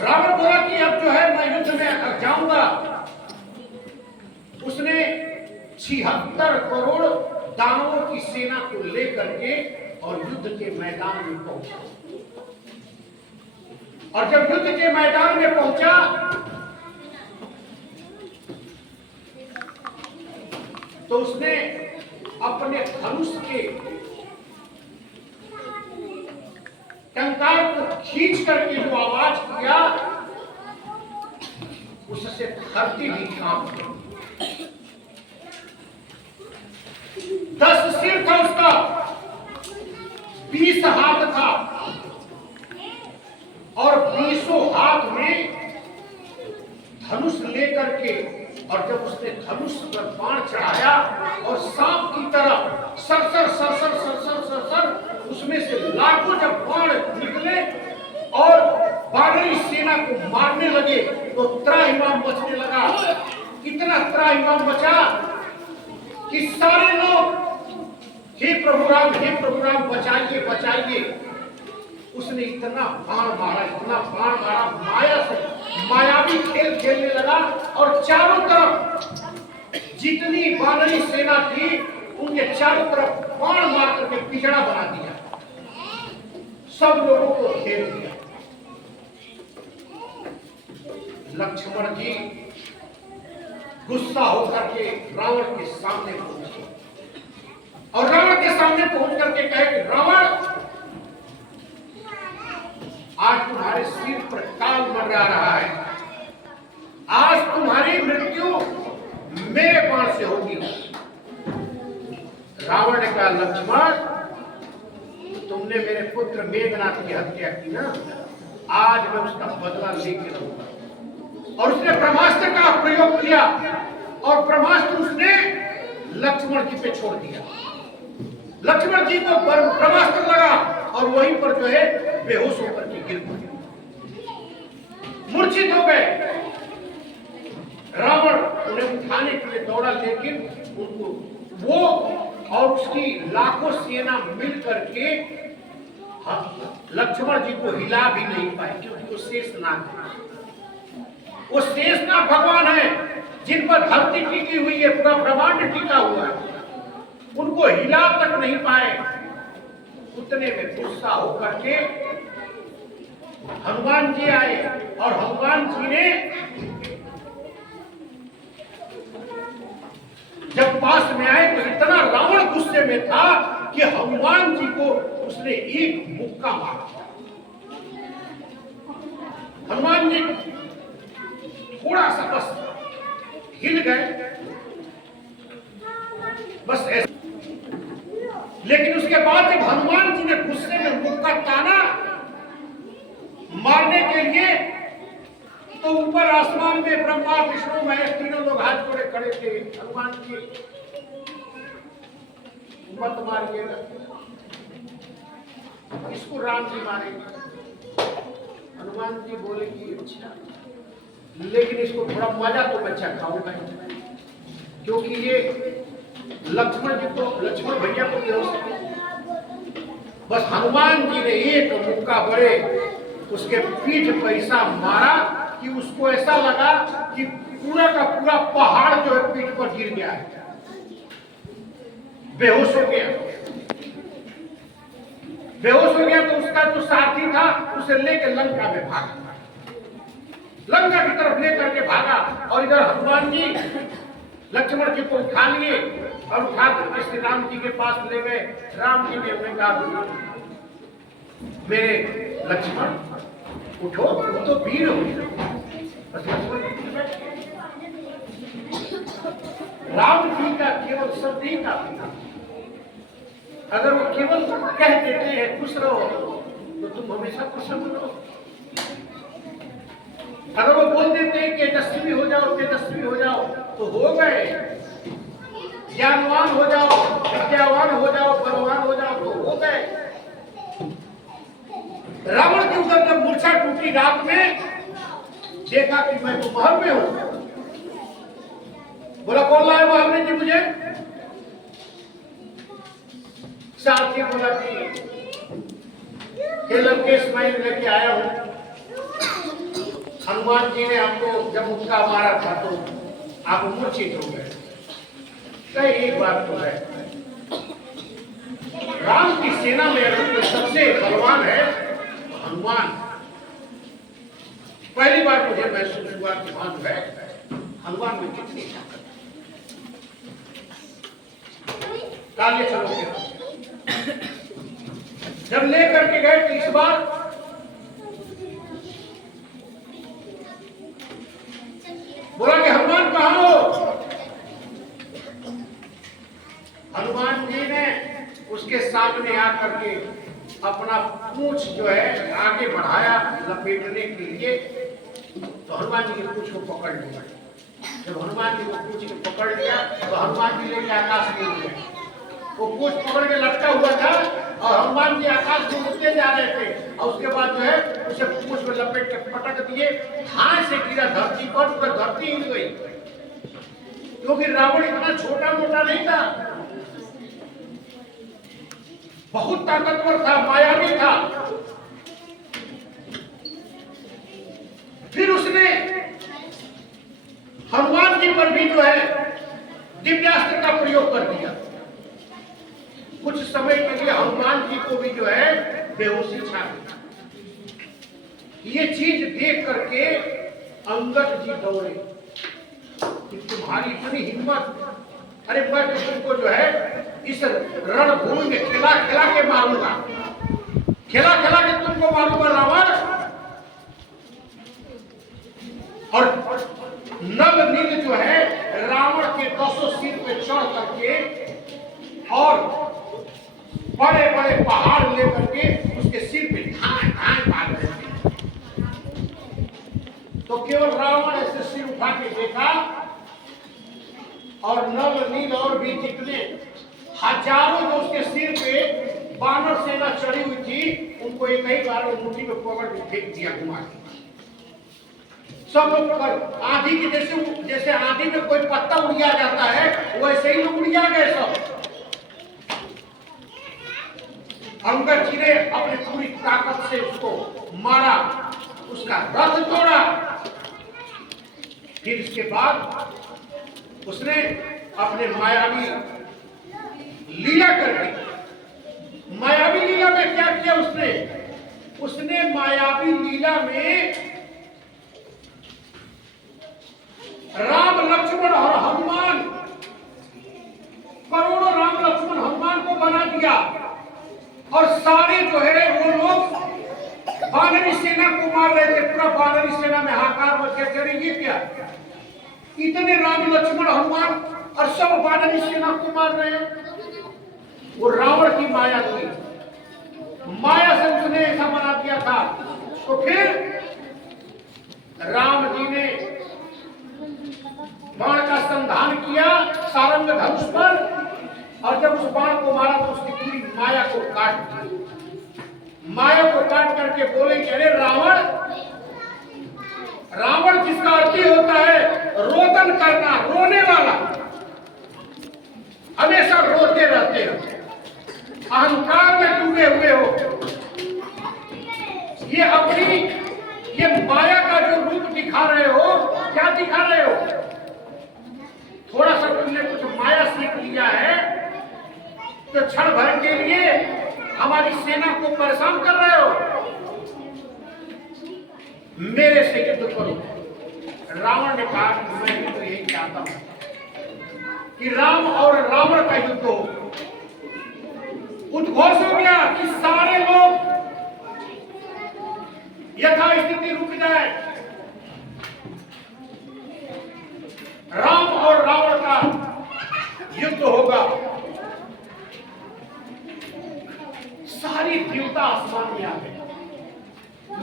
रावण बोला कि अब जो है मैं युद्ध में जाऊंगा। उसने 76 करोड़ दानवों की सेना को लेकर के और युद्ध के मैदान में पहुंचा। और जब युद्ध के मैदान में पहुंचा तो उसने अपने धनुष के टंकार को खींच करके जो आवाज किया उससे धरती भी कांप गई। 10 सिर था उसका, 20 हाथ था और 20 हाथ में धनुष लेकर के, और जब उसने धनुष पर बाण चढ़ाया और सांप की तरह सरसर सरसर सरसर सरसर उसमें से लाखों जब बाण निकले और वानरी सेना को मारने लगे तो त्राहिमाम मचने लगा। इतना त्राहिमाम मचा कि सारे लोग हे प्रभु राम बचाइए बचाइए। उसने इतना बाण मारा माया से मायावी खेल खेलने लगा और चारों तरफ जितनी वानरी सेना थी उनके चारों तरफ बाण मार करके पिछड़ा बना दिया, सब लोगों को घेर दिया। लक्ष्मण जी गुस्सा होकर के रावण के सामने पहुंचे और रावण के सामने पहुंच करके कहे कि रावण, आज तुम्हारे सिर पर काल मंडरा रहा है, आज तुम्हारी मृत्यु मेरे बाण से होगी। रावण ने कहा, लक्ष्मण तुमने मेरे पुत्र मेघनाथ की हत्या की ना, आज मैं उसका बदला लेके रहूंगा। और उसने ब्रह्मास्त्र का प्रयोग किया और ब्रह्मास्त्र उसने लक्ष्मण जी पे छोड़ दिया। लक्ष्मण जी को ब्रह्मास्त्र लगा और वहीं पर जो है बेहोश होकर के गिर पड़े, मूर्छित हो गए। रावण उन्हें उठाने के लिए दौड़ा, लेकिन उनको वो और उसकी लाखों सेना मिल करके लक्ष्मण जी को हिला भी नहीं पाए, क्योंकि वो शेषनाग है। वो शेषनाग भगवान है जिन पर धरती टिकी हुई है, पूरा ब्रह्मांड टिका हुआ है, उनको हिला तक नहीं पाए। उतने में गुस्सा होकर के हनुमान जी आए और हनुमान जी ने जब पास में आए तो इतना रावण गुस्से में था कि हनुमान जी को उसने एक मुक्का मारा। हनुमान जी थोड़ा सा बस हिल गए, बस ऐसे। लेकिन उसके बाद जब हनुमान जी ने गुस्से में मुक्का ताना मारने के लिए, तो ऊपर आसमान में ब्रह्मा विष्णु महेश तीनों लोग हाथ जोड़े खड़े थे। हनुमान जी मत मारिएगा, इसको राम जी मारेंगे। हनुमान जी बोले कि अच्छा, लेकिन इसको थोड़ा मजा तो बच्चा खाऊंगा, क्योंकि ये लक्ष्मण भैया को दे सके। बस हनुमान जी ने एक मुक्का बड़े उसके पीठ पर ऐसा मारा कि उसको ऐसा लगा कि पूरा का पूरा पहाड़ जो है पीठ पर गिर गया है, बेहोश हो गया। बेहोश हो गया तो उसका जो साथी था उसे लेकर लंका में भागा, लंका की तरफ लेकर के भागा। और इधर हनुमान जी लक्ष्मण जी को उठा लिए और उठा करके श्री राम जी के पास ले गए। राम जी ने उन्हें कहा, मेरे लक्ष्मण उठो, तुम तो वीर हो। राम जी का केवल शब्द ही काफी था। अगर वो केवल कह देते हैं खुश रहो तो तुम हमेशा खुश रहो। अगर वो बोल देते हैं कि तेजस्वी हो जाओ तो हो गए, ज्ञानवान हो जाओ, विद्यावान हो जाओ, बलवान हो जाओ तो हो गए। रावण के ऊपर जब मूर्छा टूटी रात में, देखा कि मैं तो महल में हूं। बोला कौन लाया महल में जी मुझे? साथी बोला कि लंकेश मैं लेके आया हूं। हनुमान जी ने आपको जब मुक्का मारा था तो आप मूर्छित हो गए। तो एक बात तो है, राम की सेना में अगर कोई सबसे बलवान है हनुमान। पहली बार मुझे महसूस हुआ कि हाँ जो है हनुमान में कितनी ताकत है। काले चलो के जब लेकर के गए तो इस बार बोला कि हनुमान कहां हो। हनुमान जी ने उसके सामने आकर के अपना पूंछ जो है आगे बढ़ाया लपेटने के लिए, तो हनुमान जी के पूंछ को पकड़ लिया। जब हनुमान जी को पूंछ को पकड़ लिया तो हनुमान जी लेके आकाश में उड़ गए। वो पूंछ पकड़ के लटका हुआ था और हनुमान जी आकाश में उड़ते जा रहे थे और उसके बाद जो है उसे पूंछ में लपेट के पटक दिए। हाथ से गिरा धरती पर, पूरा धरती हिल गई, क्योंकि रावण इतना छोटा मोटा नहीं था, बहुत ताकतवर था, मायावी था। फिर उसने हनुमान जी पर भी जो है दिव्यास्त्र का प्रयोग कर दिया। कुछ समय के लिए हनुमान जी को भी जो है बेहोशी छा गई। ये चीज देख करके अंगद जी दौड़े कि तुम्हारी इतनी हिम्मत, अरे मैं तो तुमको जो है इस रणभूमि में खिला खिला के मारूंगा, खिला खिला के तुमको मारूंगा रावण। और नल नील जो है रावण के 10 सिर पे चढ़ करके और बड़े बड़े पहाड़ लेकर के उसके सिर पे ढाई ढाई मार रहे थे। तो केवल रावण ऐसे सिर उठा के देखा और नल नील और भी जितने हजारों जो उसके सिर पे बानर सेना चढ़ी हुई थी उनको एक ही बार मुट्ठी में पकड़ के फेंक दिया घुमा के। सब लोग आंधी की जैसे आंधी में कोई पत्ता उड़िया जाता है वैसे ही लोग उड़िया गए सब। अंगद जी ने अपनी पूरी ताकत से उसको मारा, उसका रथ तोड़ा। फिर इसके बाद उसने अपने मायावी लीला करके, मायावी लीला में क्या किया उसने मायावी लीला में राम लक्ष्मण और हनुमान, करोड़ों राम लक्ष्मण हनुमान को बना दिया और सारे जो है वो लोग बानरी सेना को मार रहे थे। पूरा बानरी सेना में हाहाकार मच गया, अरे ये क्या, इतने राम लक्ष्मण हनुमान और सब बानरी सेना को मार रहे हैं। वो रावण की माया थी, माया से उसने ऐसा बना दिया था। तो फिर राम जी ने बाण का संधान किया सारंग धनुष पर और जब उस बाण को मारा तो उसकी पूरी माया को काट दिया। माया को काट करके बोले कि अरे रावण, रावण जिसका अर्थ होता है रोदन करना, रोने वाला, हमेशा रोते रहते हो, अहंकार में डूबे हुए हो। ये अपनी ये माया का जो रूप दिखा रहे हो, क्या दिखा रहे हो? थोड़ा सा तुमने कुछ माया सीख लिया है तो क्षण भर के लिए हमारी सेना को परेशान कर रहे हो। मेरे से युद्ध करो। रावण ने कहा कि मैं भी तो यही चाहता हूं कि राम और रावण का युद्ध हो। उद्घोष हो गया कि सारे लोग यथास्थिति रुक जाए, राम और रावण का युद्ध होगा। सारी देवता आसमान में आ गए,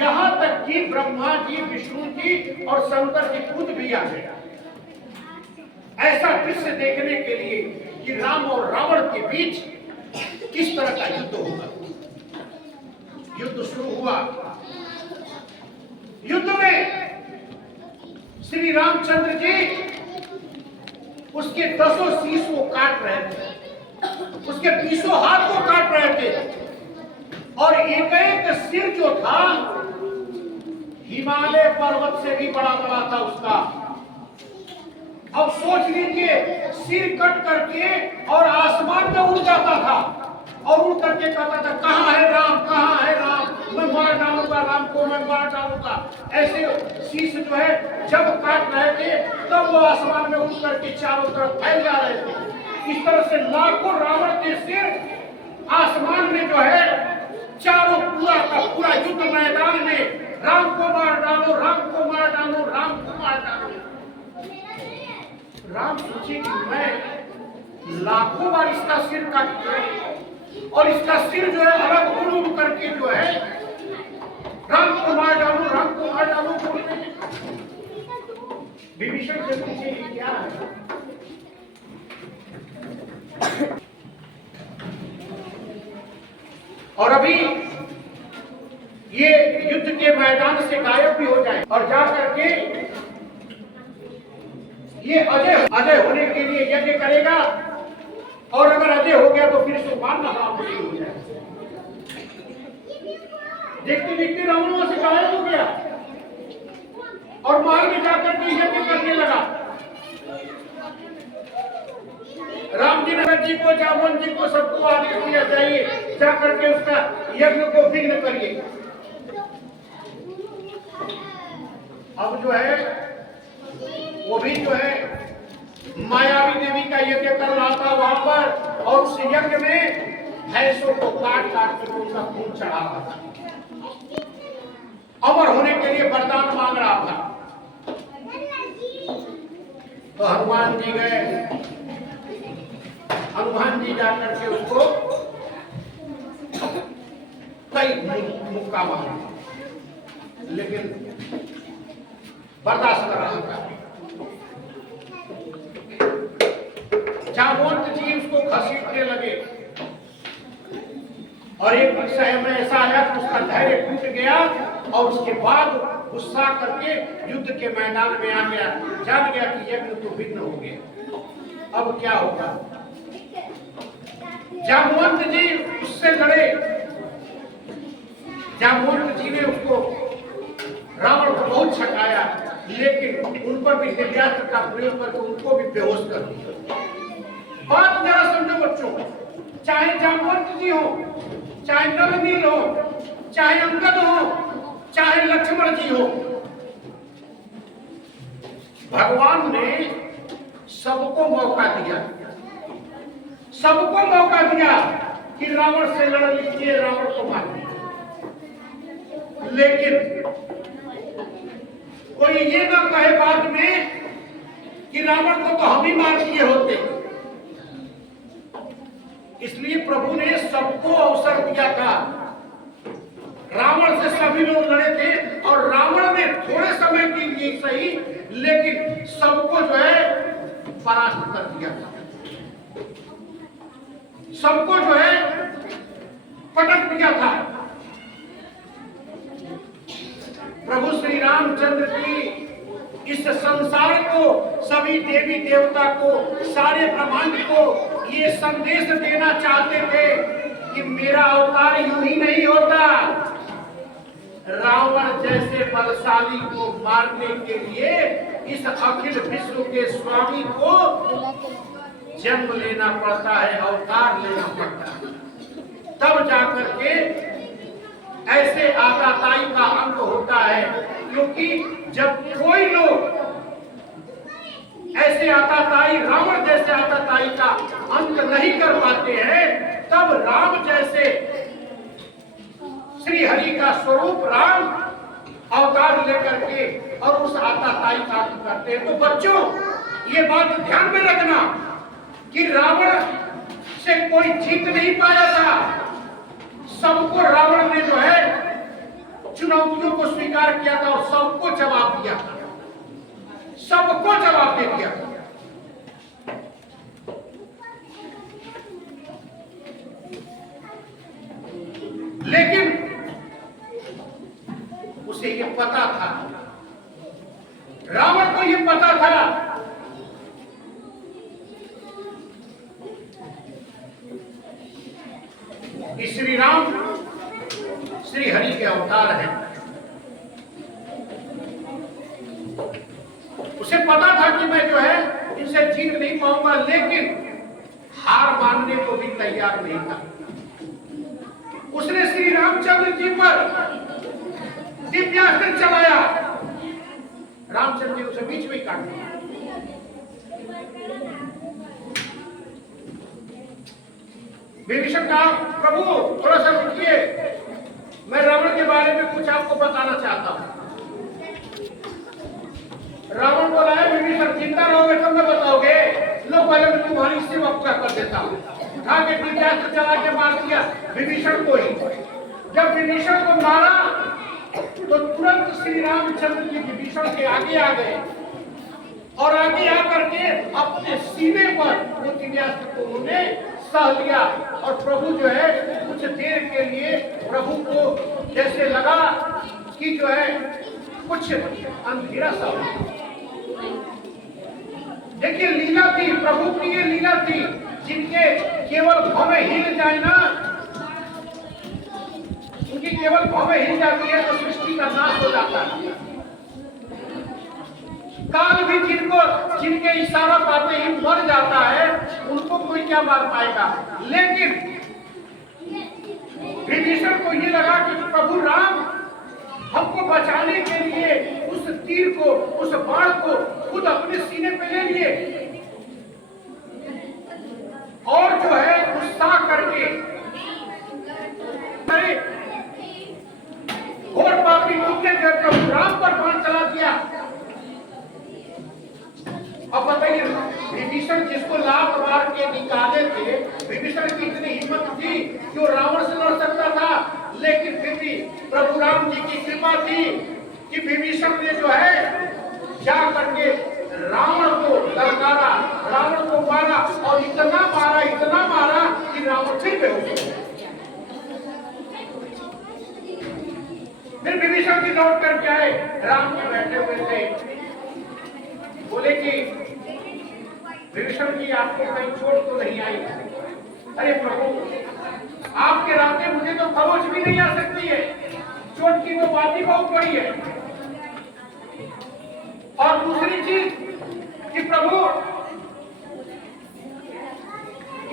यहां तक कि ब्रह्मा जी, विष्णु जी और शंकर जी खुद भी आ गए ऐसा दृश्य देखने के लिए कि राम और रावण के बीच किस तरह का युद्ध होगा। युद्ध शुरू हुआ। युद्ध में श्री रामचंद्र जी उसके 10 शीश को काट रहे थे, उसके 20 हाथ को काट रहे थे और एक एक सिर जो था हिमालय पर्वत से भी बड़ा बड़ा था उसका। अब सोच लीजिए, सिर कट करके और आसमान में उड़ जाता था और उड़ करके कहता था, कहाँ है राम, कहाँ है राम, मैं मार डालूंगा राम को, मैं मार डालूंगा। ऐसे शीश जो है जब काट रहे थे तब वो आसमान में उड़ करके चारों तरफ फैल जा रहे थे। इस तरह से लाखों रावण के सिर आसमान में जो है चारों पूरा का पूरा युद्ध मैदान में, राम को मार डालो, राम को मार डालो, राम को मार डालो। राम सोचे कि मैं लाखों बार इसका सिर काट और इसका सिर जो है अलग उड़ उड़ करके जो है राम को मार डालू, राम को मार डालू बोलते हैं। विभीषण से पूछे क्या है? और अभी ये युद्ध के मैदान से गायब भी हो जाए और जा करके ये अजय होने के लिए यज्ञ करेगा, और अगर अजय हो गया तो फिर इसको मारना मुश्किल हो जाए। देखते देखते रावण वहां से गायब हो गया और महल में जाकर के यज्ञ करने लगा। राम जी नगर जी को, जामवन जी को, सबको आदेश दिया जाइए, जाकर के उसका यज्ञ को विघ्न करिए। अब जो है वो भी जो है मायावी देवी का यज्ञ कर रहा था वहां पर, और उस यज्ञ में भैंसों को काट काट कर उनका खून चढ़ा रहा था। अमर होने के लिए वरदान मांग रहा था। तो हनुमान जी गए, हनुमान जी जाकर के उसको कई मुक्का मारा, लेकिन बर्दाश्त कर रहा था। जामवंत जी उसको घसीटने लगे और एक समय ऐसा आया कि उसका धैर्य टूट गया और उसके बाद गुस्सा करके युद्ध के मैदान में आ गया, जान गया कि यज्ञ तो विघ्न हो गया। अब क्या होगा? जामवंत जी उससे लड़े। जामवंत जी ने उसको, रावण को बहुत छकाया, लेकिन उन पर भी दिव्यास्त्र का प्रयोग करके उनको भी बेहोश कर दिया। बात जरा समझो बच्चों, चाहे जामवंत जी हो, चाहे नवनील हो, चाहे अंगद हो, चाहे लक्ष्मण जी हो, भगवान ने सबको मौका दिया, सबको मौका दिया कि रावण से लड़ लीजिए, रावण को मार दीजिए। लेकिन कोई ये ना कहे बाद में कि रावण को तो हम ही मार दिए होते। इसलिए प्रभु ने सबको अवसर दिया था। रावण से सभी लोग लड़े थे और रावण ने थोड़े समय के लिए सही, लेकिन सबको जो है परास्त कर दिया था, सबको जो है पटक दिया था। प्रभु श्री रामचंद्र की इस संसार को, सभी देवी देवता को, सारे ब्रह्मांड को ये संदेश देना चाहते थे कि मेरा अवतार यूं ही नहीं होता। रावण जैसे बलशाली को मारने के लिए इस अखिल विश्व के स्वामी को जन्म लेना पड़ता है, अवतार लेना पड़ता है, तब जाकर के ऐसे आताताई का अंत होता है। क्योंकि जब कोई लोग ऐसे आताताई, रावण जैसे आताताई का अंत नहीं कर पाते हैं, तब राम जैसे श्री हरि का स्वरूप राम अवतार लेकर के और उस आताताई का अंत करते हैं। तो बच्चों, ये बात ध्यान में रखना कि रावण से कोई जीत नहीं पाया था। सबको रावण ने जो है चुनौतियों को स्वीकार किया था और सबको जवाब दिया था, सबको जवाब दे दिया था। लेकिन उसे ये पता था, रावण को ये पता था कि श्री राम श्री हरि के अवतार हैं। पता था कि मैं जो है इनसे जीत नहीं पाऊंगा, लेकिन हार मानने को भी तैयार नहीं था। उसने श्री रामचंद्र जी पर दिव्यास्त्र चलाया। रामचंद्र जी उसे बीच में काट दिया। विभीषण कहा, प्रभु थोड़ा सा रुकिए, मैं रावण के बारे में कुछ आपको बताना चाहता हूं। रावण बोला है, विभीषण चिंता रहोगे तब मैं बताओगे, लो पहले मैं तुम्हारी सेवा पूरा कर देता हूं। उठा के दिव्यास्त्र चला के मार दिया विभीषण को ही। जब विभीषण को मारा तो तुरंत श्री रामचंद्र जी विभीषण के आगे आ गए और आगे आकर के अपने सीने पर वो दिव्यास्त्र को उन्होंने सह लिया। और प्रभु जो है कुछ देर के लिए प्रभु को जैसे लगा कि जो है कुछ अंधेरा सा हो। देखिए लीला थी, प्रभु की ये लीला थी, जिनके केवल भवें हिल जाए ना, उनकी केवल भवें हिल जाती है तो सृष्टि का नाश हो जाता है। काल भी जिनके इशारा पाते ही मर जाता है, उनको कोई क्या मार पाएगा। लेकिन विभीषण को ये लगा कि प्रभु राम हमको बचाने के लिए उस तीर को, उस बाण को खुद अपने सीने पे ले लिए और जो है गुस्सा करके घोर पापी कुत्ते जो प्रभु राम पर बाण चला दिया। अब बताइए, विभीषण जिसको लात मार के निकाले थे, विभीषण की इतनी हिम्मत थी कि वो रावण से लड़ सकता था, लेकिन फिर भी प्रभु राम जी की कृपा थी कि विभीषण ने जो है जा करके रावण को ललकारा, रावण को मारा और इतना मारा कि रावण फिर बेहोश हो गया। फिर विभीषण जी लौट करके आए, राम जी बैठे हुए थे। बोले कि विभीषण जी आपको कहीं चोट तो नहीं आई? अरे प्रभु आपके रास्ते मुझे तो खरोच भी नहीं आ सकती है, चोट की तो बात ही बहुत बड़ी है। और दूसरी चीज कि प्रभु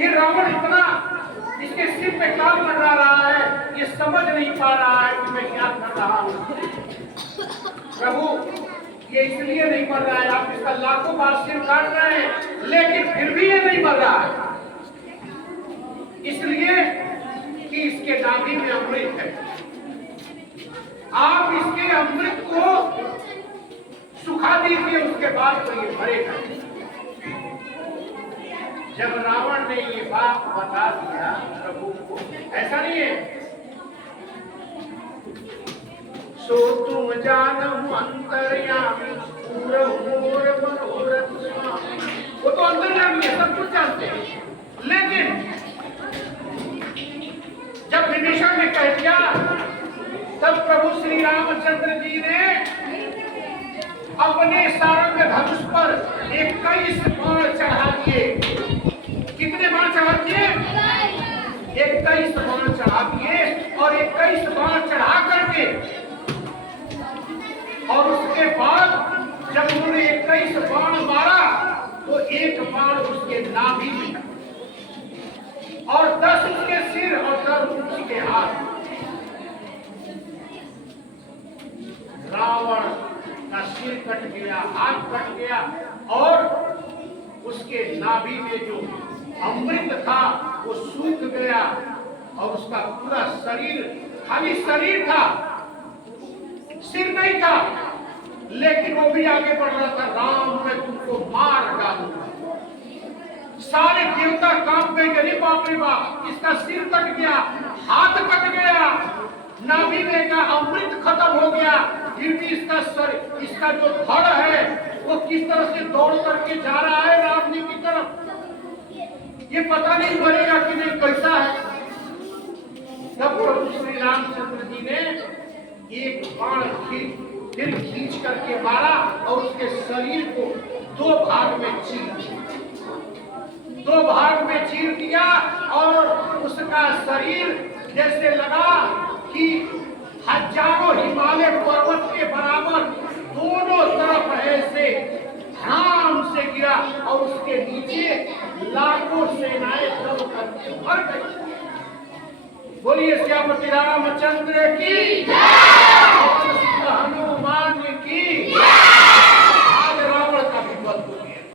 ये रावण इतना इसके सिर पे काल मंडरा रहा है, ये समझ नहीं पा रहा है कि मैं क्या कर रहा हूं। प्रभु ये इसलिए नहीं मर रहा है, आप इसका लाखों बार सिर काट रहे हैं, लेकिन फिर भी ये नहीं मर रहा है, इसलिए कि इसके नाभि में अमृत है। आप इसके अमृत को सुखा दीजिए, उसके बाद तो ये मरेगा। जब रावण ने ये बात बता दिया प्रभु को, ऐसा नहीं है सो तुम जानम अंतर्यामी पूर्वोर मनोरथ स्वामी, वो तो अंतर्यामी है, सब कुछ जानते हैं। लेकिन जब विभीषण ने कह दिया, तब प्रभु श्री रामचंद्र जी ने अपने सारंग धनुष पर 21 बाण चढ़ा दिए। कितने बाण चढ़ा दिए? 21 बाण चढ़ा दिए। और 21 बाण चढ़ा करके और उसके बाद जब उन्होंने 21 बाण मारा तो एक बाण उसके नाभि में और 10 उसके सिर और 10 उसके हाथ। रावण का सिर कट गया, हाथ कट गया और उसके नाभि में जो अमृत था वो सूख गया और उसका पूरा शरीर, खाली शरीर था, सिर नहीं था, लेकिन वो भी आगे बढ़ रहा था, राम मैं तुमको मार डालूंगा। सारे देवता कांप गए, अरे बाप रे बाप, इसका सिर कट गया, हाथ कट गया, नाभि में का अमृत खत्म हो गया, फिर भी इसका जो धड़ है वो किस तरह से दौड़ करके जा रहा है राम जी की तरफ। ये पता नहीं मरेगा कि नहीं, कैसा है। तब प्रभु श्री रामचंद्र जी ने एक बाण फिर खींच करके मारा और उसके शरीर को 2 भाग में चीर दिया और उसका शरीर जैसे लगा कि हजारों हिमालय पर्वत के बराबर दोनों तरफ ऐसे मर गई। बोलिए श्यामती रामचंद्र की जय।